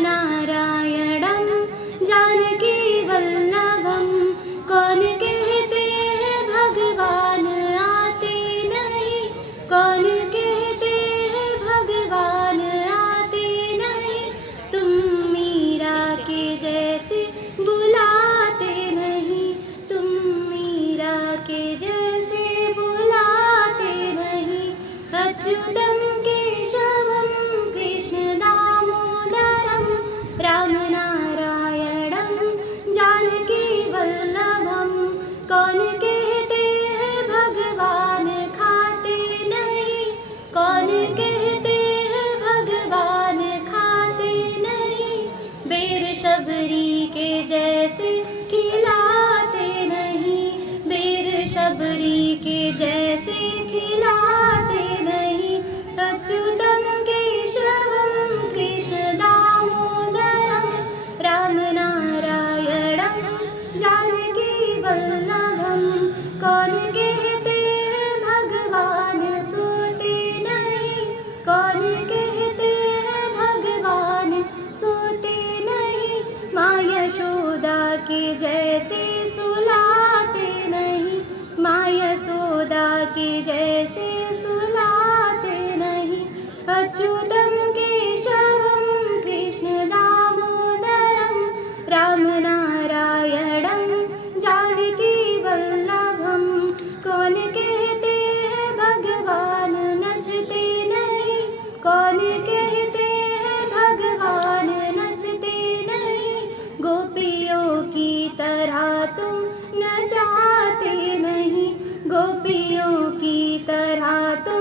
नारायणं जानकी वल्लभं। कौन कहते हैं भगवान आते नहीं, कौन कहते हैं भगवान आते नहीं। तुम मीरा के जैसे बुलाते नहीं, तुम मीरा के जैसे बुलाते नहीं। अच्युतम केशवम कृष्ण दामोदरम राम नारायणं जानकी वल्लभम। कौन कहते हैं भगवान खाते नहीं, कौन कहते हैं भगवान खाते नहीं। बेर शबरी के जैसे खिलाते नहीं, बेर शबरी के जैसे खिलाते नहीं। अच्युतम केशवम कृष्ण दामोदरम राम नारायणं जानकी वल्लभम। कौन कहते हैं भगवान सोते नहीं, कौन कहते हैं भगवान सोते नहीं। माँ यशोदा के जैसे सुलाते नहीं, माँ यशोदा के जैसे सुलाते नहीं। अच्युतम केशवम कृष्ण दामोदरम राम नारायणं जानकी वल्लभम। कौन कहते हैं भगवान नचते नहीं, कौन कहते हैं भगवान नचते नहीं। गोपियों की तरह तुम नचाते नहीं, गोपियों की तरह तुम